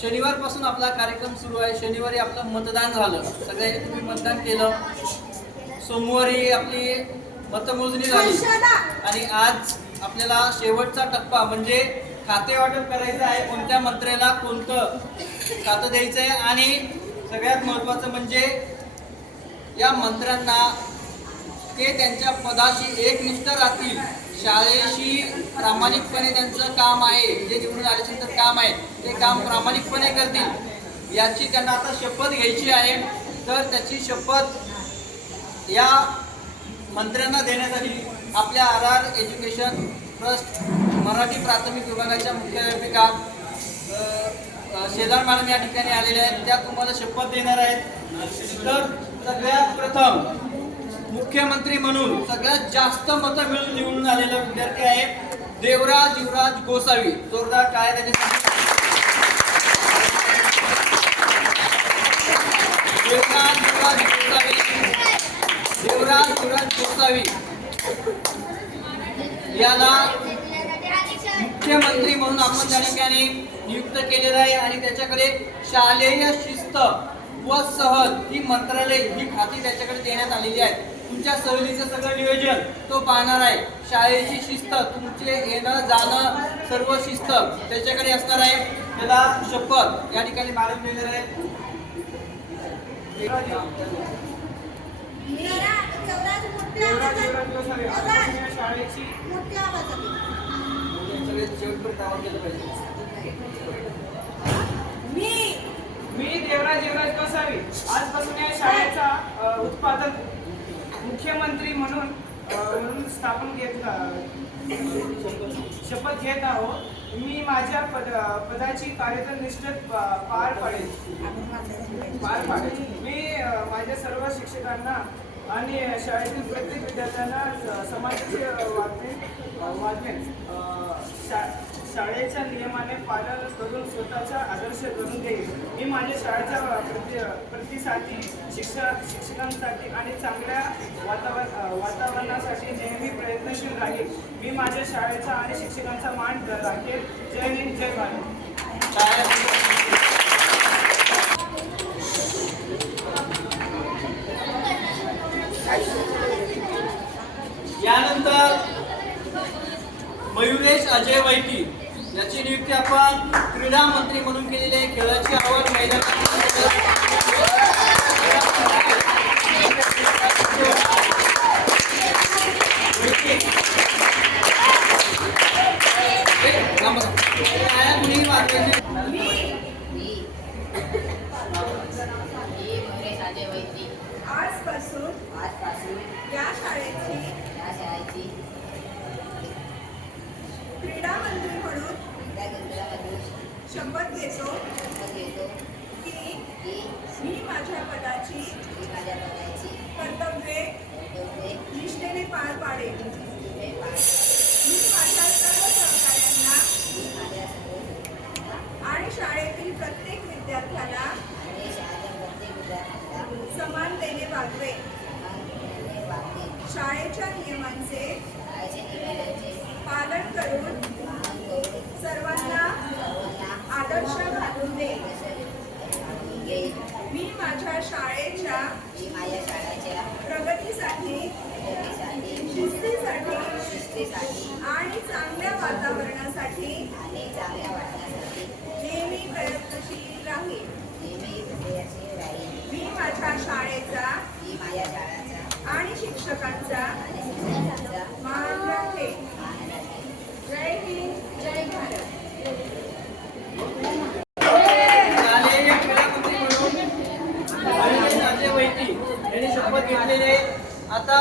शनिवारपासून आपला कार्यक्रम सुरू आहे. शनिवारी आपलं मतदान झालं, सगळ्यांनी तुम्ही मतदान केलं. सोमवारी आपली मतमोजणी झाली आणि आज आपल्याला शेवटचा टप्पा म्हणजे खाते वाटप करायचं आहे. कोणत्या मंत्र्याला कोणतं खातं द्यायचं आहे आणि सगळ्यात महत्त्वाचं म्हणजे या मंत्र्यांना ते त्यांच्या पदाशी एकनिष्ठ राहतील. शाळेशी प्रामाणिकपणे त्यांचं काम आहे, जे निवडून आल्यानंतर काम आहे ते काम प्रामाणिकपणे करतील याची त्यांना आता शपथ घ्यायची आहे. तर त्याची शपथ या मंत्र्यांना देण्यासाठी आपल्या RR एज्युकेशन ट्रस्ट मराठी प्राथमिक विभागाच्या मुख्याध्यापिका शेजाळ मॅडम या ठिकाणी आलेल्या आहेत. त्या तुम्हाला शपथ देणार आहेत. तर सगळ्यात प्रथम मुख्यमंत्री म्हणून सगळ्यात जास्त मतं मिळून निवडून आलेला विद्यार्थी आहे देवराज युवराज गोसावी. जोरदार टाळ्या त्याच्यासाठी. देवराज युवराज गोसावी याला मुख्यमंत्री म्हणून आपण त्या ठिकाणी नियुक्त केलेला आहे आणि त्याच्याकडे शालेय शिस्त व सहल ही मंत्रालय ही खाती त्याच्याकडे देण्यात आलेली आहे. तुमच्या सहलीचं सगळं नियोजन तो पाहणार आहे. शाळेची शिस्त, तुमचे येणं जाणं सर्व शिस्त त्याच्याकडे असणार आहे. त्याला शपथ या ठिकाणी मॅडम देणार आहे. मी देवराज युवराज गोसावी आजपासून या शाळेचा उत्पादन मुख्यमंत्री म्हणून शपथ घेत आहोत. मी माझ्या पदाची कार्यनिष्ठेत पार पाडेल. मी माझ्या सर्व शिक्षकांना आणि शाळेतील प्रत्येक विद्यार्थ्यांना समाजाचे वागणे शाळेच्या नियमाने पालन करून स्वतःचा आदर्श करून देईल. मी माझ्या शाळेच्या प्रतीसाठी शिक्षकांसाठी आणि चांगल्या वातावरणासाठी नेहमी प्रयत्नशील राहील. मी माझ्या शाळेचा आणि शिक्षकांचा मान राखेल. जय हिंद, जय भारत. यानंतर मयुरेश अजय वैती याची नियुक्ती आपण क्रीडा मंत्री म्हणून केलेली आहे. खेळाची आवड मैदानात आजपासून या शाळेची क्रीडा मंत्री म्हणून शपथ घेतो की मी माझ्या पदाची कर्तव्ये निष्ठेने पार पाडेल. मी माझ्या सर्व सहकाऱ्यांना आणि शाळेतील प्रत्येक विद्यार्थ्याला समानतेने वागवेन. शाळेच्या नियमांचे पालन करून सर्वांना आदर्श घालून देईन. मी माझ्या शाळेच्या प्रगतीसाठी शिस्तीसाठी आणि चांगल्या वातावरणासाठी नेहमी प्रयत्नशील राहील. मी माझ्या शाळेचा आणि शिक्षकांचा मान राखेल. जय हिंद, जय भारत. शालेय क्रीडा मंत्री म्हणून मयुरेश अजय वैती यांनी शपथ घेतलेली आहे. आता